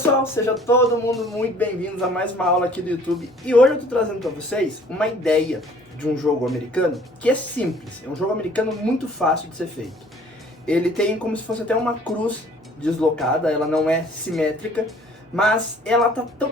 pessoal, seja todo mundo muito bem-vindos a mais uma aula aqui do YouTube. E hoje eu estou trazendo para vocês uma ideia de um jogo americano que é simples, é um jogo americano muito fácil de ser feito. Ele tem como se fosse até uma cruz deslocada, ela não é simétrica, mas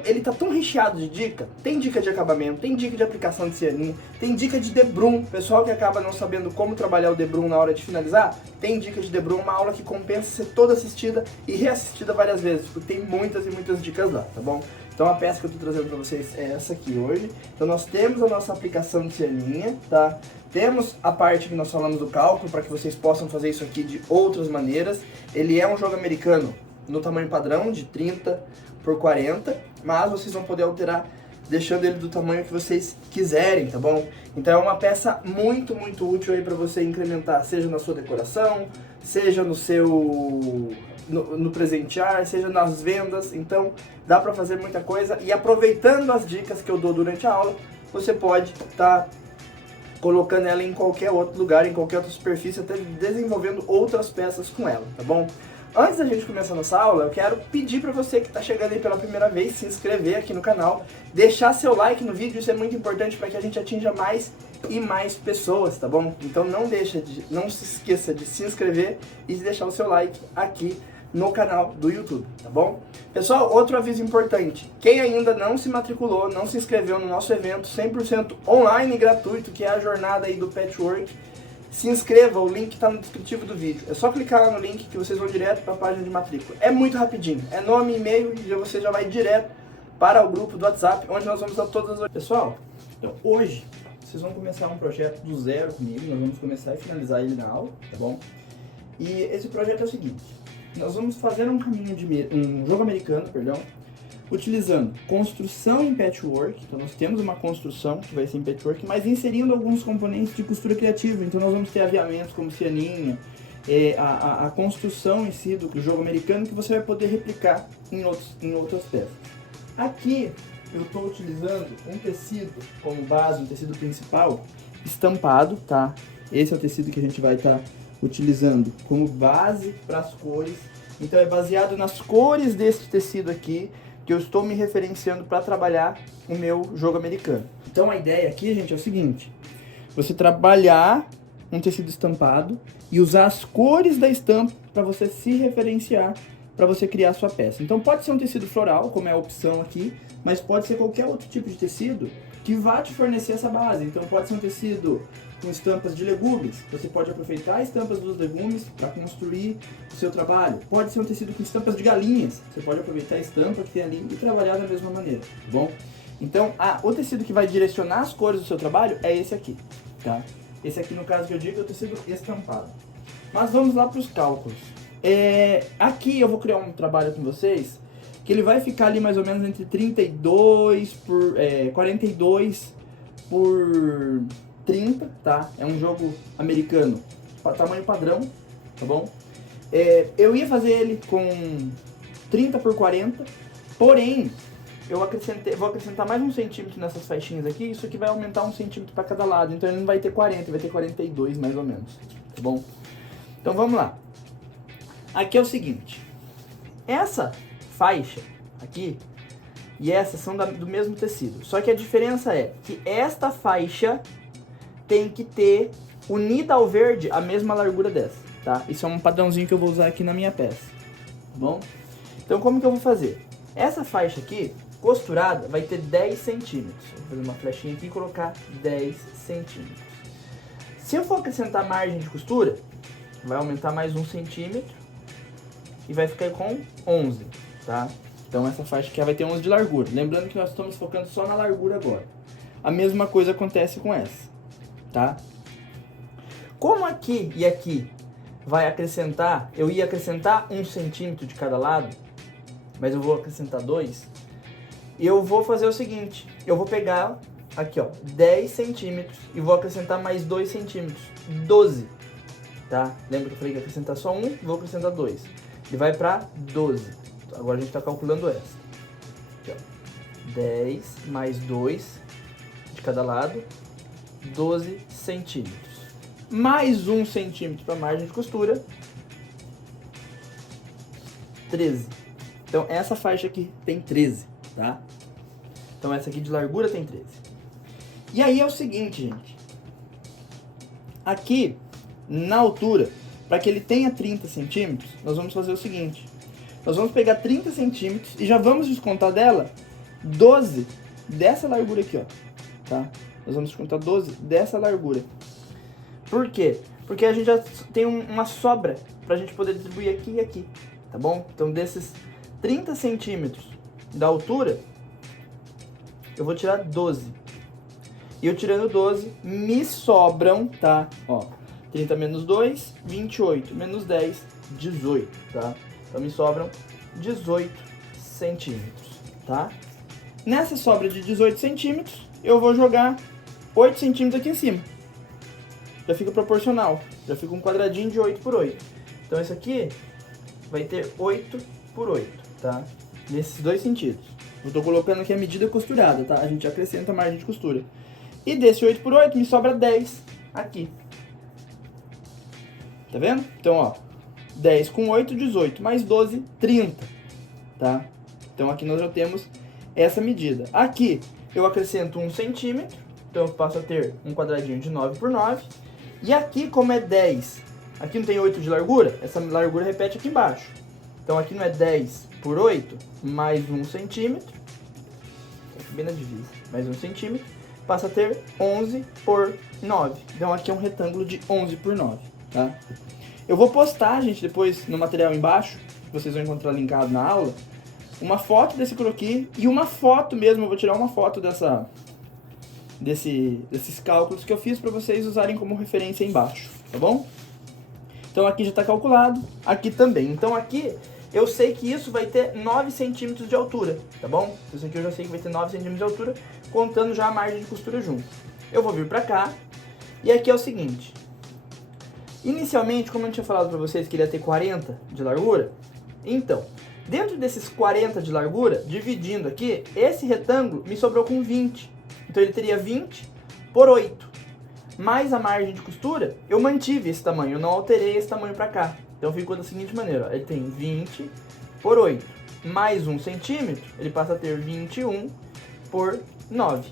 ele tá tão recheado de dica. Tem dica de acabamento, tem dica de aplicação de cianinha, tem dica de debrum. Pessoal que acaba não sabendo como trabalhar o debrum na hora de finalizar, tem dica de debrum, uma aula que compensa ser toda assistida e reassistida várias vezes, porque tem muitas e muitas dicas lá, tá bom? Então a peça que eu tô trazendo para vocês é essa aqui hoje. Então nós temos a nossa aplicação de cianinha, tá? Temos a parte que nós falamos do cálculo, para que vocês possam fazer isso aqui de outras maneiras. Ele é um jogo americano no tamanho padrão, de 30 por 40, mas vocês vão poder alterar deixando ele do tamanho que vocês quiserem, tá bom? Então é uma peça muito útil aí para você incrementar, seja na sua decoração, seja no seu no presentear, seja nas vendas. Então dá para fazer muita coisa, e aproveitando as dicas que eu dou durante a aula, você pode estar colocando ela em qualquer outro lugar, em qualquer outra superfície, até desenvolvendo outras peças com ela, tá bom? Antes da gente começar nossa aula, eu quero pedir para você que está chegando aí pela primeira vez, se inscrever aqui no canal, deixar seu like no vídeo. Isso é muito importante para que a gente atinja mais e mais pessoas, tá bom? Então não se esqueça de se inscrever e de deixar o seu like aqui no canal do YouTube, tá bom? Pessoal, outro aviso importante: quem ainda não se matriculou, não se inscreveu no nosso evento 100% online e gratuito, que é a jornada aí do Patchwork, se inscreva, o link está no descritivo do vídeo. É só clicar lá no link que vocês vão direto para a página de matrícula. É muito rapidinho, é nome, e-mail, e você já vai direto para o grupo do WhatsApp, onde nós vamos dar todas as... Pessoal, então hoje vocês vão começar um projeto do zero comigo. Nós vamos começar e finalizar ele na aula, tá bom? E esse projeto é o seguinte: nós vamos fazer um jogo americano, utilizando construção em patchwork. Então nós temos uma construção que vai ser em patchwork, mas inserindo alguns componentes de costura criativa. Então nós vamos ter aviamentos como cianinha, a construção em si do jogo americano, que você vai poder replicar em outras peças. Aqui eu estou utilizando um tecido como base, um tecido principal estampado, tá? Esse é o tecido que a gente vai estar utilizando como base para as cores. Então é baseado nas cores desse tecido aqui que eu estou me referenciando para trabalhar o meu jogo americano. Então a ideia aqui, gente, é o seguinte: você trabalhar um tecido estampado e usar as cores da estampa para você se referenciar, para você criar a sua peça. Então pode ser um tecido floral, como é a opção aqui, mas pode ser qualquer outro tipo de tecido que vá te fornecer essa base. Então pode ser um tecido com estampas de legumes, você pode aproveitar estampas dos legumes para construir o seu trabalho. Pode ser um tecido com estampas de galinhas, você pode aproveitar a estampa que tem ali e trabalhar da mesma maneira, tá bom? Então o tecido que vai direcionar as cores do seu trabalho é esse aqui, tá? Esse aqui, no caso que eu digo, é o tecido estampado. Mas vamos lá para os cálculos. Aqui eu vou criar um trabalho com vocês que ele vai ficar ali mais ou menos entre 42 por 30, tá? É um jogo americano, tamanho padrão, tá bom? Eu ia fazer ele com 30 por 40, porém, vou acrescentar mais 1 centímetro nessas faixinhas aqui. Isso aqui vai aumentar 1 centímetro para cada lado, então ele não vai ter 40, vai ter 42 mais ou menos, tá bom? Então vamos lá. Aqui é o seguinte: essa faixa aqui e essa são do mesmo tecido, só que a diferença é que esta faixa tem que ter, unida ao verde, a mesma largura dessa, tá? Isso é um padrãozinho que eu vou usar aqui na minha peça, tá bom? Então como que eu vou fazer? Essa faixa aqui, costurada, vai ter 10 centímetros. Vou fazer uma flechinha aqui e colocar 10 centímetros. Se eu for acrescentar margem de costura, vai aumentar mais 1 centímetro e vai ficar com 11, tá? Então essa faixa aqui vai ter 11 de largura. Lembrando que nós estamos focando só na largura agora. A mesma coisa acontece com essa, tá? Como aqui e aqui vai acrescentar, eu ia acrescentar 1 centímetro de cada lado, mas eu vou acrescentar 2, eu vou fazer o seguinte: eu vou pegar aqui, ó, 10 centímetros e vou acrescentar mais 2 centímetros, 12, tá? Lembra que eu falei que ia acrescentar só 1, vou acrescentar 2. Ele vai para 12. Agora a gente está calculando essa. Aqui, ó. 10 mais 2 de cada lado, 12 centímetros. Mais 1 centímetro para a margem de costura, 13. Então essa faixa aqui tem 13, tá? Então essa aqui de largura tem 13. E aí é o seguinte, gente. Aqui, na altura, para que ele tenha 30 centímetros, nós vamos fazer o seguinte. Nós vamos pegar 30 centímetros e já vamos descontar dela 12 dessa largura aqui, ó. Tá? Nós vamos descontar 12 dessa largura. Por quê? Porque a gente já tem uma sobra pra gente poder distribuir aqui e aqui, tá bom? Então desses 30 centímetros da altura, eu vou tirar 12. E eu tirando 12, me sobram, tá? Ó, 30 menos 2, 28. Menos 10, 18, tá? Então me sobram 18 centímetros, tá? Nessa sobra de 18 centímetros, eu vou jogar 8 centímetros aqui em cima. Já fica proporcional. Já fica um quadradinho de 8 por 8. Então esse aqui vai ter 8 por 8, tá? Nesses dois sentidos. Eu tô colocando aqui a medida costurada, tá? A gente acrescenta a margem de costura. E desse 8 por 8 me sobra 10 aqui. Tá vendo? Então, ó, 10 com 8, 18, mais 12, 30, tá? Então aqui nós já temos essa medida. Aqui eu acrescento 1 centímetro, então eu passo a ter um quadradinho de 9 por 9. E aqui, como é 10, aqui não tem 8 de largura, essa largura repete aqui embaixo. Então aqui não é 10 por 8, mais 1 centímetro, aqui bem na divisa, mais 1 centímetro, passa a ter 11 por 9. Então aqui é um retângulo de 11 por 9, tá? Eu vou postar, gente, depois no material embaixo, que vocês vão encontrar linkado na aula, uma foto desse croquis e uma foto mesmo, eu vou tirar uma foto desses cálculos que eu fiz para vocês usarem como referência embaixo, tá bom? Então aqui já está calculado, aqui também. Então aqui eu sei que isso vai ter 9 centímetros de altura, tá bom? Isso aqui eu já sei que vai ter 9 centímetros de altura, contando já a margem de costura junto. Eu vou vir para cá, e aqui é o seguinte. Inicialmente, como eu tinha falado para vocês que ele ia ter 40 de largura, então, dentro desses 40 de largura, dividindo aqui, esse retângulo me sobrou com 20. Então ele teria 20 por 8. Mais a margem de costura, eu mantive esse tamanho, eu não alterei esse tamanho para cá. Então ficou da seguinte maneira, ó, ele tem 20 por 8. Mais 1 centímetro, ele passa a ter 21 por 9,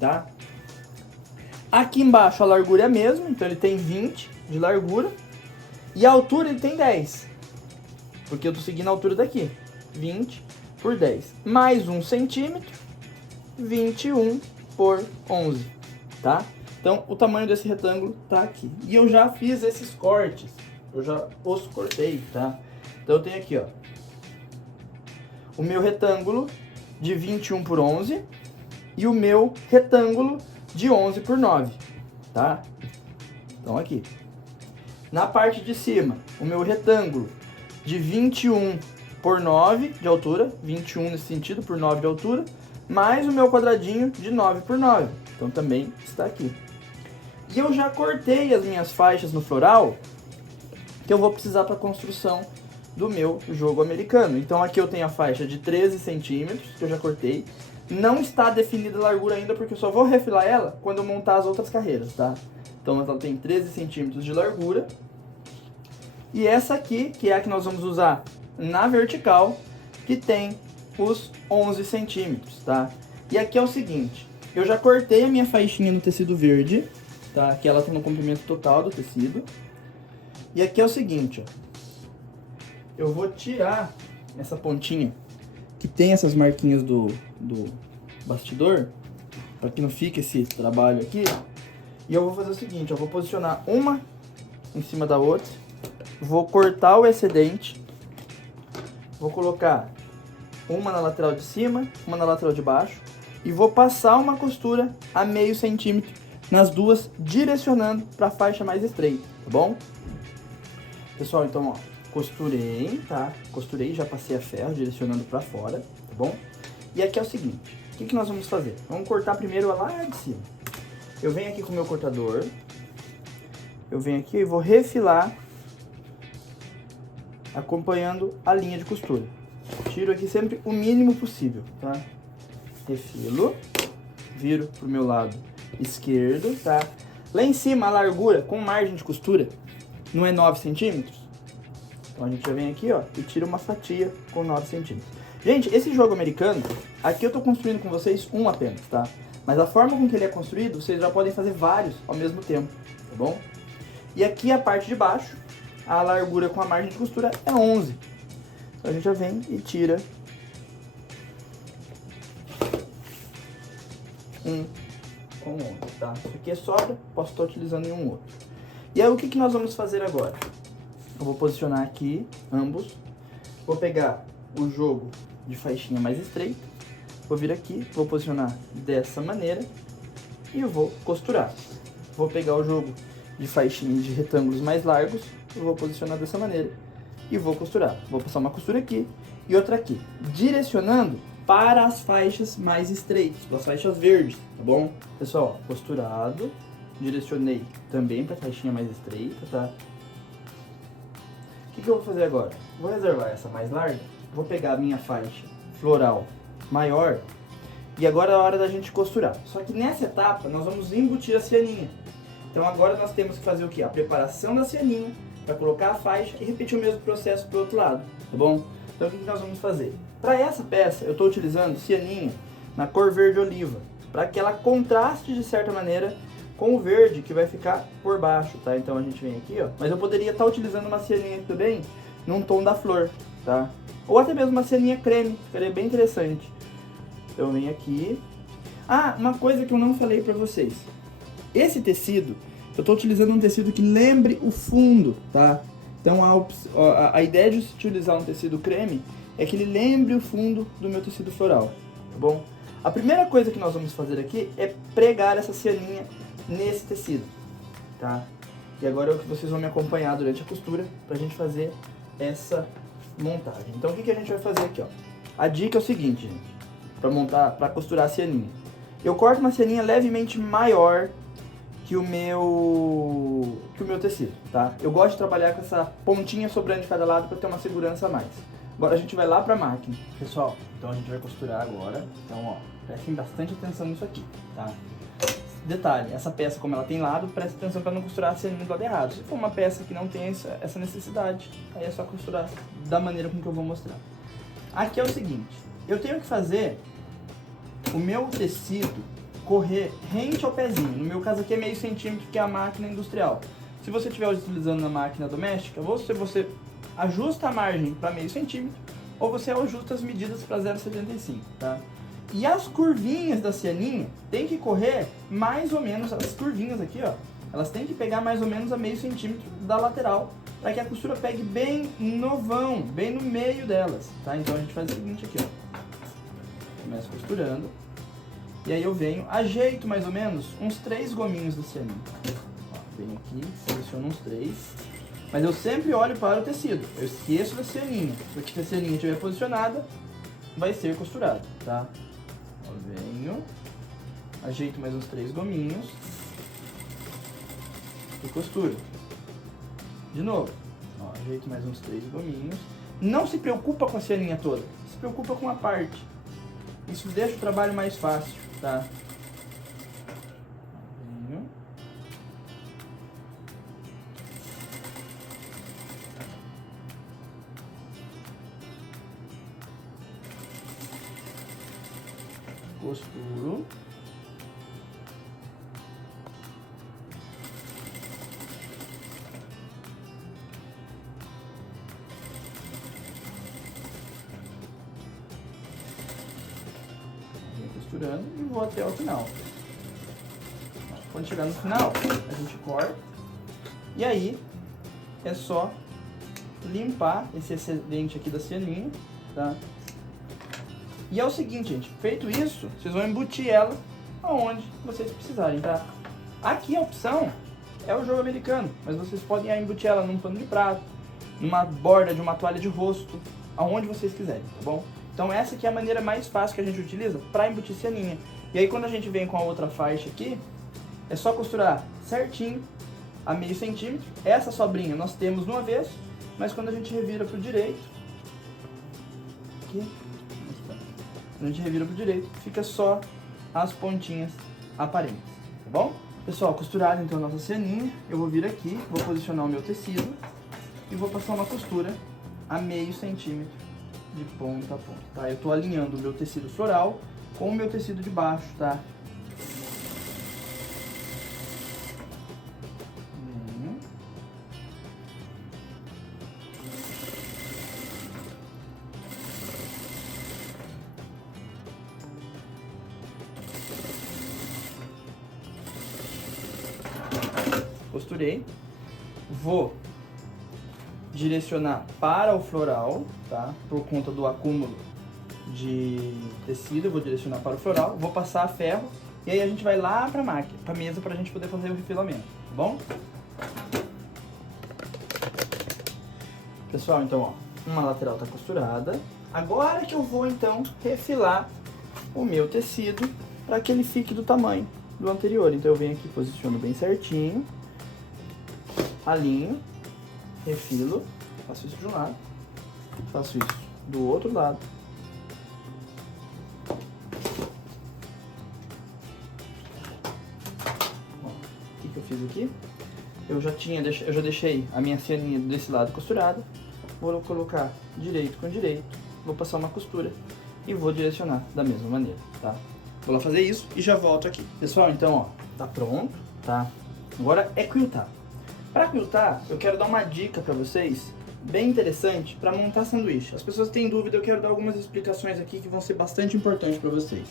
tá? Aqui embaixo a largura é a mesma, então ele tem 20 de largura. E a altura ele tem 10, porque eu estou seguindo a altura daqui. 20 por 10. Mais 1 centímetro, 21 por 11, tá? Então o tamanho desse retângulo tá aqui. E eu já fiz esses cortes, eu já os cortei, tá? Então eu tenho aqui, ó, o meu retângulo de 21 por 11 e o meu retângulo de 11 por 9, tá? Então aqui. Na parte de cima, o meu retângulo de 21 por 9 de altura, 21 nesse sentido, por 9 de altura, mais o meu quadradinho de 9 por 9. Então também está aqui. E eu já cortei as minhas faixas no floral, que eu vou precisar para a construção do meu jogo americano. Então aqui eu tenho a faixa de 13 centímetros, que eu já cortei. Não está definida a largura ainda, porque eu só vou refilar ela quando eu montar as outras carreiras, tá? Então ela tem 13 centímetros de largura. E essa aqui, que é a que nós vamos usar na vertical, que tem os 11 centímetros, tá? E aqui é o seguinte, eu já cortei a minha faixinha no tecido verde, tá? Aqui ela tem no comprimento total do tecido. E aqui é o seguinte, ó, eu vou tirar essa pontinha, que tem essas marquinhas do bastidor, para que não fique esse trabalho aqui. E eu vou fazer o seguinte, eu vou posicionar uma em cima da outra, vou cortar o excedente, vou colocar uma na lateral de cima, uma na lateral de baixo, e vou passar uma costura a meio centímetro nas duas, direcionando para a faixa mais estreita, tá bom? Pessoal, então, ó, costurei, tá? Costurei, já passei a ferro, direcionando para fora, tá bom? E aqui é o seguinte, o que nós vamos fazer? Vamos cortar primeiro lá de cima. Eu venho aqui com o meu cortador, eu venho aqui e vou refilar, acompanhando a linha de costura. Tiro aqui sempre o mínimo possível, tá? Refilo, viro pro meu lado esquerdo, tá? Lá em cima a largura com margem de costura não é 9 centímetros? Então a gente já vem aqui, ó, e tira uma fatia com 9 centímetros. Gente, esse jogo americano, aqui eu tô construindo com vocês um apenas, tá? Mas a forma com que ele é construído, vocês já podem fazer vários ao mesmo tempo, tá bom? E aqui a parte de baixo, a largura com a margem de costura é 11. Então a gente já vem e tira um com 11, tá? Isso aqui é sobra, posso estar utilizando em um outro. E aí o que nós vamos fazer agora? Eu vou posicionar aqui ambos, vou pegar o jogo de faixinha mais estreita, vou vir aqui, vou posicionar dessa maneira e eu vou costurar. Vou pegar o jogo de faixinhas de retângulos mais largos, eu vou posicionar dessa maneira e vou costurar. Vou passar uma costura aqui e outra aqui, direcionando para as faixas mais estreitas, as faixas verdes, tá bom? Pessoal, costurado, direcionei também para a faixinha mais estreita, tá? O que eu vou fazer agora? Vou reservar essa mais larga, vou pegar a minha faixa floral maior e agora é a hora da gente costurar. Só que nessa etapa nós vamos embutir a cianinha. Então agora nós temos que fazer o que? A preparação da cianinha para colocar a faixa e repetir o mesmo processo para o outro lado, tá bom? Então o que nós vamos fazer? Para essa peça eu estou utilizando cianinha na cor verde oliva, para que ela contraste de certa maneira com o verde que vai ficar por baixo, tá? Então a gente vem aqui, ó. Mas eu poderia estar utilizando uma cianinha também num tom da flor, tá? Ou até mesmo uma cianinha creme, ficaria bem interessante. Eu venho aqui. Ah, uma coisa que eu não falei pra vocês. Esse tecido, eu tô utilizando um tecido que lembre o fundo, tá? Então a ideia de utilizar um tecido creme é que ele lembre o fundo do meu tecido floral, tá bom? A primeira coisa que nós vamos fazer aqui é pregar essa cianinha nesse tecido, tá? E agora é o que vocês vão me acompanhar durante a costura pra gente fazer essa montagem. Então o que a gente vai fazer aqui, ó? A dica é o seguinte, gente, pra montar, pra costurar a cianinha. Eu corto uma cianinha levemente maior que o meu tecido, tá? Eu gosto de trabalhar com essa pontinha sobrando de cada lado para ter uma segurança a mais. Agora a gente vai lá pra máquina, pessoal. Então a gente vai costurar agora. Então, ó, prestem bastante atenção nisso aqui, tá? Detalhe, essa peça, como ela tem lado, preste atenção para não costurar a cianinha do lado errado. Se for uma peça que não tem essa necessidade, aí é só costurar da maneira com que eu vou mostrar. Aqui é o seguinte, eu tenho que fazer o meu tecido correr rente ao pezinho. No meu caso aqui é meio centímetro, que é a máquina industrial. Se você estiver utilizando na máquina doméstica, você ajusta a margem para meio centímetro ou você ajusta as medidas para 0,75, tá? E as curvinhas da cianinha tem que correr mais ou menos, as curvinhas aqui, ó, elas têm que pegar mais ou menos a meio centímetro da lateral para que a costura pegue bem no vão, bem no meio delas, tá? Então a gente faz o seguinte aqui, ó. Começo costurando. E aí eu venho, ajeito mais ou menos uns 3 gominhos da cianinha. Ó, venho aqui, seleciono uns 3. Mas eu sempre olho para o tecido. Eu esqueço da cianinha. Porque se a cianinha estiver posicionada, vai ser costurado, tá? Ó, venho, ajeito mais uns 3 gominhos e costuro. De novo, ó, ajeito mais uns 3 gominhos. Não se preocupa com a cianinha toda, se preocupa com a parte. Isso deixa o trabalho mais fácil, tá? Venho. Costuro. Costurando e vou até o final. Quando chegar no final, a gente corta. E aí, é só limpar esse excedente aqui da cianinha, tá? E é o seguinte, gente, feito isso, vocês vão embutir ela aonde vocês precisarem, tá? Aqui a opção é o jogo americano, mas vocês podem embutir ela num pano de prato, numa borda de uma toalha de rosto, aonde vocês quiserem, tá bom? Então essa aqui é a maneira mais fácil que a gente utiliza para embutir cianinha. E aí quando a gente vem com a outra faixa aqui, é só costurar certinho a meio centímetro. Essa sobrinha nós temos no avesso, mas quando a gente revira pro direito, aqui, quando a gente revira pro direito, fica só as pontinhas aparentes, tá bom? Pessoal, costurado então a nossa cianinha, eu vou vir aqui, vou posicionar o meu tecido e vou passar uma costura a meio centímetro de ponta a ponta, tá? Eu tô alinhando o meu tecido floral com o meu tecido de baixo, tá? Costurei, vou direcionar para o floral, tá? Por conta do acúmulo de tecido, eu vou direcionar para o floral, vou passar a ferro e aí a gente vai lá para a máquina, para a mesa, para a gente poder fazer o refilamento, tá bom? Pessoal, então, ó, uma lateral tá costurada. Agora que eu vou, então, refilar o meu tecido para que ele fique do tamanho do anterior. Então eu venho aqui, posiciono bem certinho, alinho, refilo, faço isso de um lado, faço isso do outro lado. Ó, o que eu fiz aqui? Eu já deixei a minha ceninha desse lado costurada. Vou colocar direito com direito, vou passar uma costura e vou direcionar da mesma maneira, tá? Vou lá fazer isso e já volto aqui. Pessoal, então, ó, tá pronto, tá? Agora é quiltar. Para quiltar, eu quero dar uma dica para vocês, bem interessante, para montar sanduíche. As pessoas têm dúvida, eu quero dar algumas explicações aqui que vão ser bastante importantes para vocês.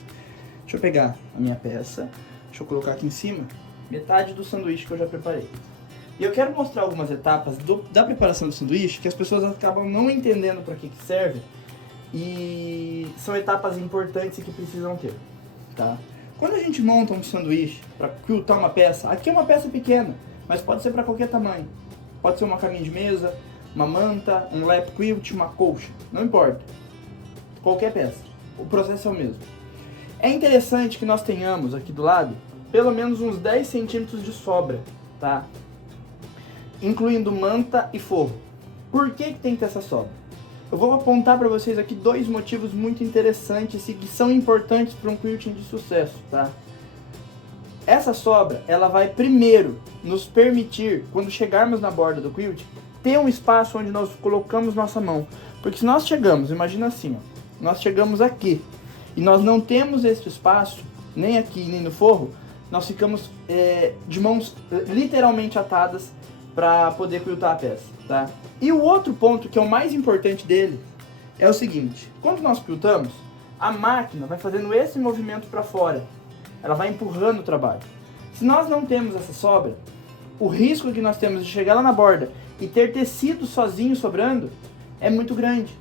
Deixa eu pegar a minha peça, deixa eu colocar aqui em cima, metade do sanduíche que eu já preparei. E eu quero mostrar algumas etapas da preparação do sanduíche que as pessoas acabam não entendendo para que serve e são etapas importantes e que precisam ter, tá? Quando a gente monta um sanduíche para quiltar uma peça, aqui é uma peça pequena, mas pode ser para qualquer tamanho. Pode ser uma caminha de mesa, uma manta, um lap quilt, uma colcha, não importa. Qualquer peça. O processo é o mesmo. É interessante que nós tenhamos aqui do lado pelo menos uns 10 centímetros de sobra, tá? Incluindo manta e forro. Por que tem que ter essa sobra? Eu vou apontar para vocês aqui dois motivos muito interessantes e que são importantes para um quilting de sucesso, tá? Essa sobra, ela vai primeiro nos permitir, quando chegarmos na borda do quilt, ter um espaço onde nós colocamos nossa mão. Porque se nós chegamos, imagina assim, ó, nós chegamos aqui e nós não temos esse espaço, nem aqui nem no forro, nós ficamos de mãos literalmente atadas para poder quiltar a peça, tá? E o outro ponto, que é o mais importante dele, é o seguinte: quando nós quiltamos, a máquina vai fazendo esse movimento para fora, ela vai empurrando o trabalho. Se nós não temos essa sobra, o risco que nós temos de chegar lá na borda e ter tecido sozinho sobrando é muito grande.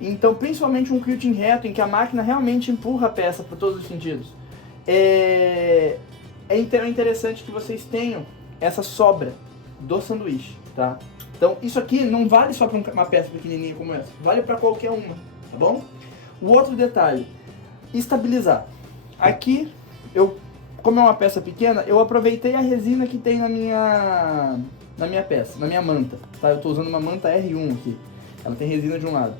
Então, principalmente um quilting reto, em que a máquina realmente empurra a peça por todos os sentidos, é interessante que vocês tenham essa sobra do sanduíche, tá? Então, isso aqui não vale só para uma peça pequenininha como essa, vale para qualquer uma, tá bom? O outro detalhe, estabilizar. Aqui, como é uma peça pequena, eu aproveitei a resina que tem na minha peça, na minha manta, tá? Eu estou usando uma manta R1 aqui, ela tem resina de um lado.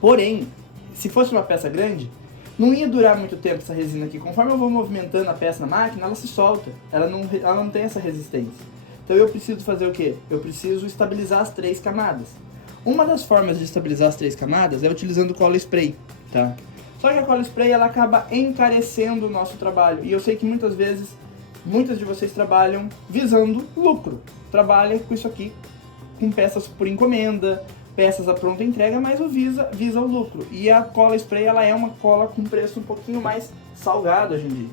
Porém, se fosse uma peça grande, não ia durar muito tempo essa resina aqui. Conforme eu vou movimentando a peça na máquina, ela se solta, ela não tem essa resistência. Então eu preciso fazer o quê? Eu preciso estabilizar as 3 camadas. Uma das formas de estabilizar as 3 camadas é utilizando cola spray, tá? Só que a cola spray, ela acaba encarecendo o nosso trabalho. E eu sei que muitas vezes, muitas de vocês trabalham visando lucro. Trabalham com isso aqui, com peças por encomenda, peças à pronta entrega, mas visa o lucro. E a cola spray, ela é uma cola com preço um pouquinho mais salgado hoje em dia.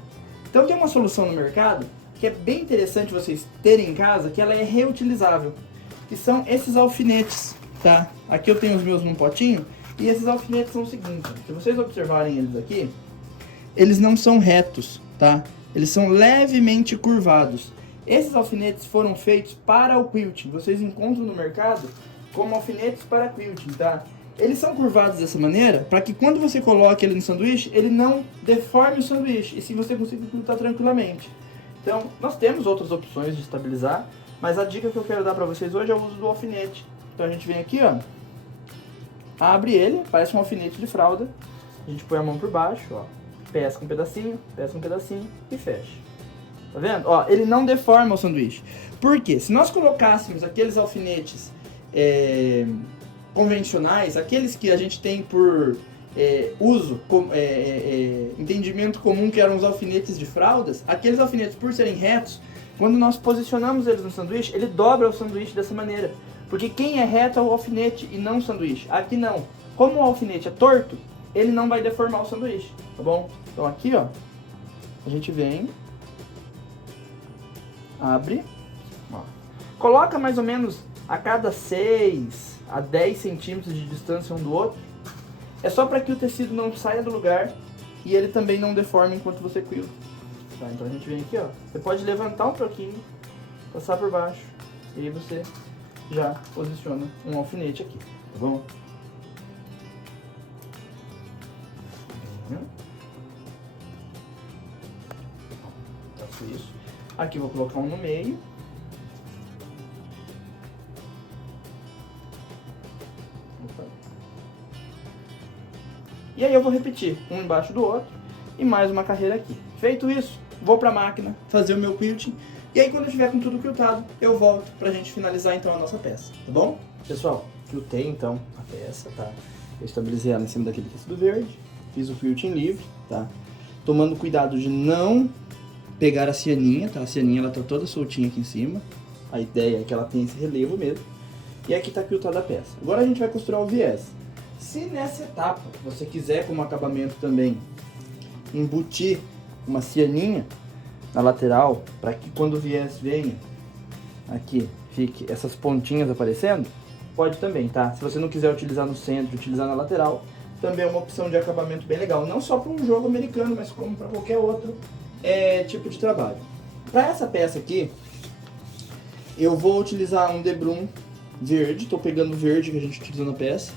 Então tem uma solução no mercado que é bem interessante vocês terem em casa, que ela é reutilizável, que são esses alfinetes, tá? Aqui eu tenho os meus num potinho, e esses alfinetes são o seguinte: se vocês observarem eles aqui, eles não são retos, tá? Eles são levemente curvados. Esses alfinetes foram feitos para o quilting, vocês encontram no mercado como alfinetes para quilting, tá? Eles são curvados dessa maneira, para que quando você coloque ele no sanduíche, ele não deforme o sanduíche, e sim você consiga quiltar tranquilamente. Então, nós temos outras opções de estabilizar, mas a dica que eu quero dar para vocês hoje é o uso do alfinete. Então a gente vem aqui, ó, abre ele, parece um alfinete de fralda, a gente põe a mão por baixo, ó, pesca um pedacinho e fecha. Tá vendo? Ó, ele não deforma o sanduíche. Por quê? Se nós colocássemos aqueles alfinetes convencionais, aqueles que a gente tem por uso, entendimento comum, que eram os alfinetes de fraldas, aqueles alfinetes, por serem retos, quando nós posicionamos eles no sanduíche, ele dobra o sanduíche dessa maneira. Porque quem é reto é o alfinete e não o sanduíche. Aqui não. Como o alfinete é torto, ele não vai deformar o sanduíche, tá bom? Então aqui, ó, a gente vem, abre, ó, coloca mais ou menos a cada 6 a 10 centímetros de distância um do outro. É só para que o tecido não saia do lugar e ele também não deforme enquanto você quilta. Tá, então a gente vem aqui, ó. Você pode levantar um pouquinho, passar por baixo, e aí você já posiciona um alfinete aqui, tá bom? Faço isso. Aqui vou colocar um no meio. Opa. E aí eu vou repetir um embaixo do outro e mais uma carreira aqui. Feito isso, vou para a máquina fazer o meu quilting. E aí quando eu tiver com tudo quiltado, eu volto pra gente finalizar então a nossa peça, tá bom? Pessoal, quiltei então a peça, tá? Eu estabilizei ela em cima daquele tecido verde, fiz o quilting livre, tá? Tomando cuidado de não pegar a cianinha, tá? A cianinha ela tá toda soltinha aqui em cima. A ideia é que ela tenha esse relevo mesmo. E aqui tá quiltada a peça. Agora a gente vai costurar o viés. Se nessa etapa você quiser como acabamento também embutir uma cianinha na lateral, para que quando o viés venha aqui, fique essas pontinhas aparecendo, pode também, tá? Se você não quiser utilizar no centro, utilizar na lateral, também é uma opção de acabamento bem legal. Não só para um jogo americano, mas como para qualquer outro tipo de trabalho. Para essa peça aqui, eu vou utilizar um debrum verde, estou pegando o verde que a gente utilizou na peça,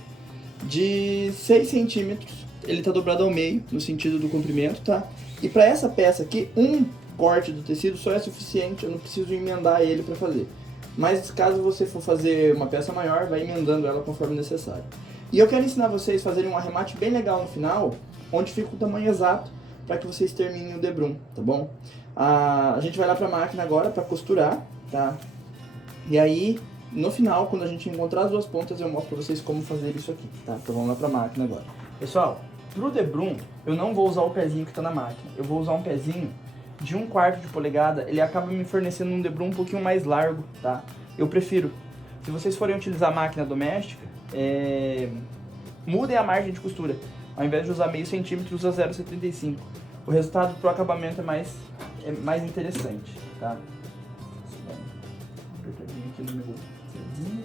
de 6 centímetros. Ele está dobrado ao meio, no sentido do comprimento, tá? E para essa peça aqui, um corte do tecido só é suficiente, eu não preciso emendar ele para fazer. Mas caso você for fazer uma peça maior, vai emendando ela conforme necessário. E eu quero ensinar vocês a fazerem um arremate bem legal no final, onde fica o tamanho exato, para que vocês terminem o debrum, tá bom? A gente vai lá para a máquina agora para costurar, tá? E aí, no final, quando a gente encontrar as duas pontas, eu mostro para vocês como fazer isso aqui, tá? Então vamos lá para a máquina agora. Pessoal, pro debrum, eu não vou usar o pezinho que está na máquina, eu vou usar um pezinho de 1/4 de polegada, ele acaba me fornecendo um debrum um pouquinho mais largo, tá? Eu prefiro. Se vocês forem utilizar a máquina doméstica, mudem a margem de costura. Ao invés de usar meio centímetro, usa 0,75. O resultado pro acabamento é mais interessante, tá? Apertadinho aqui no meu pezinho.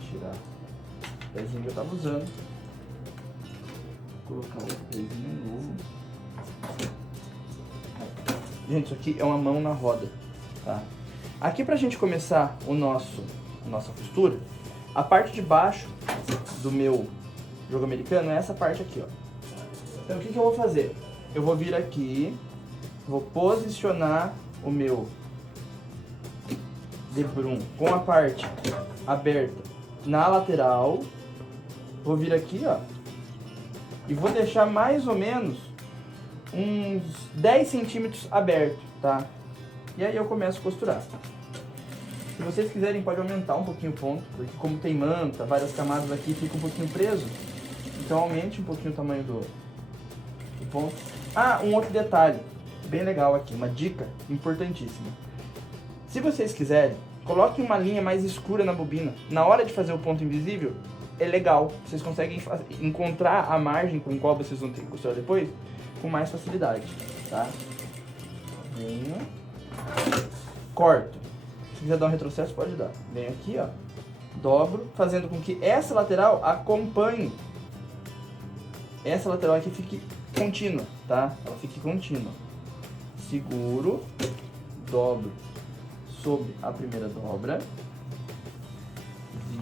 Tirar o pezinho que eu tava usando. Colocar outro pezinho novo. Gente, isso aqui é uma mão na roda, tá? Aqui pra gente começar a nossa costura, a parte de baixo do meu jogo americano é essa parte aqui, ó. Então o que eu vou fazer? Eu vou vir aqui, vou posicionar o meu debrum com a parte aberta na lateral, vou vir aqui, ó, e vou deixar mais ou menos uns 10 centímetros aberto, tá? E aí eu começo a costurar. Se vocês quiserem, pode aumentar um pouquinho o ponto, porque como tem manta, várias camadas aqui, fica um pouquinho preso. Então aumente um pouquinho o tamanho do ponto. Ah, um outro detalhe, bem legal aqui, uma dica importantíssima. Se vocês quiserem, coloquem uma linha mais escura na bobina. Na hora de fazer o ponto invisível, é legal. Vocês conseguem encontrar a margem com qual vocês vão ter que costurar depois com mais facilidade, tá? Venho, corto. Se quiser dar um retrocesso, pode dar. Venho aqui, ó, dobro, fazendo com que essa lateral acompanhe. Essa lateral aqui fique contínua, tá? Ela fique contínua. Seguro, dobro sobre a primeira dobra,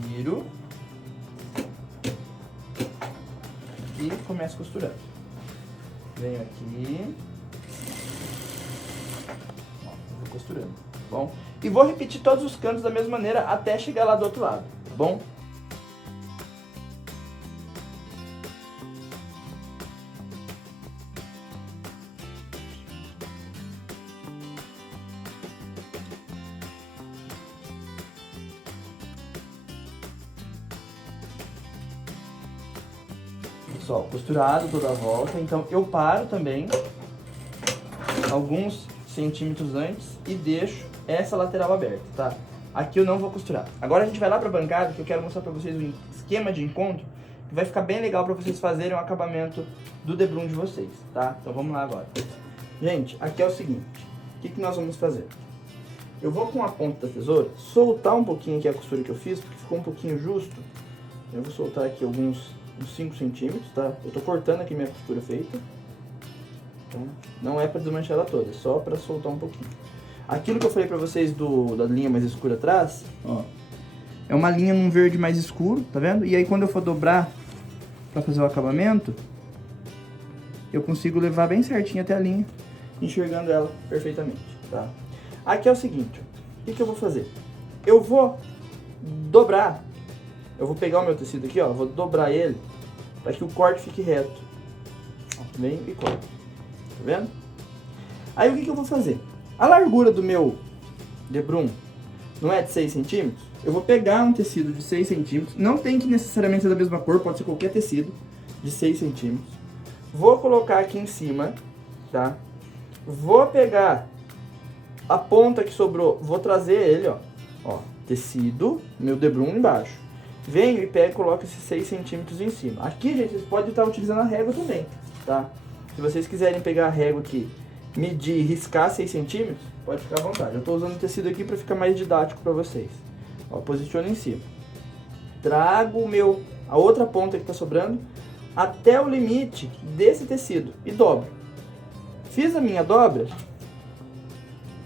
viro e começo costurando. Venho aqui, ó, vou costurando, tá bom? E vou repetir todos os cantos da mesma maneira até chegar lá do outro lado, tá bom? Só, costurado toda a volta, então eu paro também alguns centímetros antes e deixo essa lateral aberta, tá? Aqui eu não vou costurar. Agora a gente vai lá pra bancada, que eu quero mostrar pra vocês um esquema de encontro que vai ficar bem legal pra vocês fazerem o acabamento do debrum de vocês, tá? Então vamos lá agora. Gente, aqui é o seguinte, o que nós vamos fazer? Eu vou com a ponta da tesoura soltar um pouquinho aqui a costura que eu fiz, porque ficou um pouquinho justo. Eu vou soltar aqui uns 5 centímetros, tá? Eu tô cortando aqui minha costura feita. Então, não é pra desmanchar ela toda, é só pra soltar um pouquinho. Aquilo que eu falei pra vocês da linha mais escura atrás, ó, é uma linha num verde mais escuro, tá vendo? E aí quando eu for dobrar pra fazer o acabamento, eu consigo levar bem certinho até a linha, enxergando ela perfeitamente, tá? Aqui é o seguinte, o que eu vou fazer? Eu vou dobrar, eu vou pegar o meu tecido aqui, ó, vou dobrar ele para que o corte fique reto. Ó, vem e corta, tá vendo? Aí o que eu vou fazer? A largura do meu debrum não é de 6 centímetros? Eu vou pegar um tecido de 6 centímetros, não tem que necessariamente ser da mesma cor, pode ser qualquer tecido de 6 centímetros. Vou colocar aqui em cima, tá? Vou pegar a ponta que sobrou, vou trazer ele, ó, tecido, meu debrum embaixo. Venho e pego e coloco esses 6 centímetros em cima. Aqui, gente, vocês podem estar utilizando a régua também, tá? Se vocês quiserem pegar a régua aqui, medir e riscar 6 centímetros, pode ficar à vontade. Eu estou usando o tecido aqui para ficar mais didático para vocês. Ó, posiciono em cima. Trago a outra ponta que está sobrando até o limite desse tecido e dobro. Fiz a minha dobra,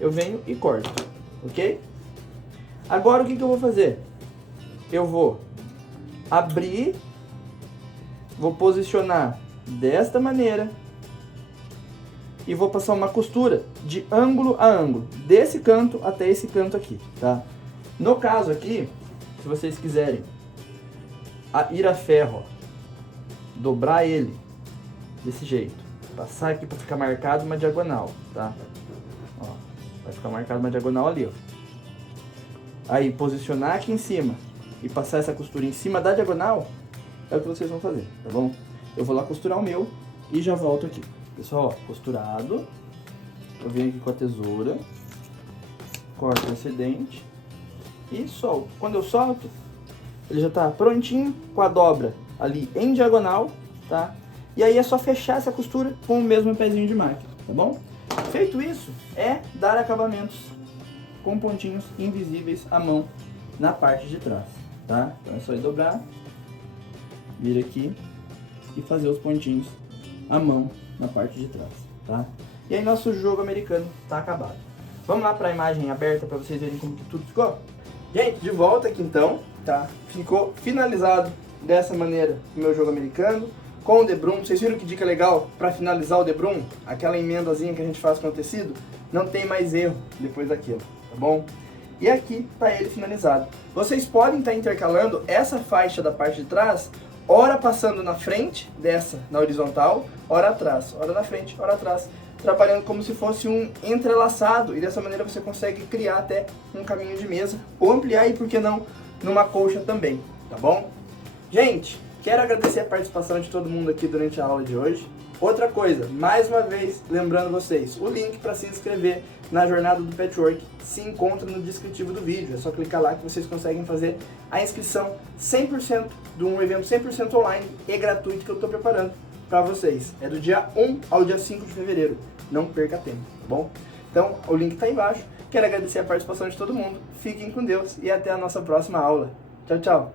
eu venho e corto, ok? Agora o que eu vou fazer? Eu vou abrir, vou posicionar desta maneira e vou passar uma costura de ângulo a ângulo, desse canto até esse canto aqui, tá? No caso aqui, se vocês quiserem ir a ferro, ó, dobrar ele desse jeito, passar aqui para ficar marcado uma diagonal, tá? Ó, vai ficar marcado uma diagonal ali, ó. Aí posicionar aqui em cima e passar essa costura em cima da diagonal é o que vocês vão fazer, tá bom? Eu vou lá costurar o meu e já volto aqui. Pessoal, ó, costurado, eu venho aqui com a tesoura, corto o excedente e solto. Quando eu solto, ele já tá prontinho com a dobra ali em diagonal, tá? E aí é só fechar essa costura com o mesmo pezinho de máquina, tá bom? Feito isso, é dar acabamentos com pontinhos invisíveis à mão na parte de trás, tá? Então é só ir dobrar, vir aqui e fazer os pontinhos à mão na parte de trás, tá? E aí nosso jogo americano tá acabado. Vamos lá para a imagem aberta para vocês verem como que tudo ficou? Gente, de volta aqui então, tá? Ficou finalizado dessa maneira o meu jogo americano, com o debrum. Vocês viram que dica legal para finalizar o debrum? Aquela emendazinha que a gente faz com o tecido, não tem mais erro depois daquilo, tá bom? E aqui tá ele finalizado. Vocês podem estar intercalando essa faixa da parte de trás, ora passando na frente dessa, na horizontal, ora atrás, ora na frente, ora atrás, trabalhando como se fosse um entrelaçado, e dessa maneira você consegue criar até um caminho de mesa, ou ampliar e, por que não, numa colcha também, tá bom? Gente, quero agradecer a participação de todo mundo aqui durante a aula de hoje. Outra coisa, mais uma vez, lembrando vocês, o link para se inscrever na jornada do Patchwork se encontra no descritivo do vídeo. É só clicar lá que vocês conseguem fazer a inscrição 100% de um evento 100% online e gratuito que eu estou preparando para vocês. É do dia 1 ao dia 5 de fevereiro. Não perca tempo, tá bom? Então, o link está aí embaixo. Quero agradecer a participação de todo mundo. Fiquem com Deus e até a nossa próxima aula. Tchau, tchau!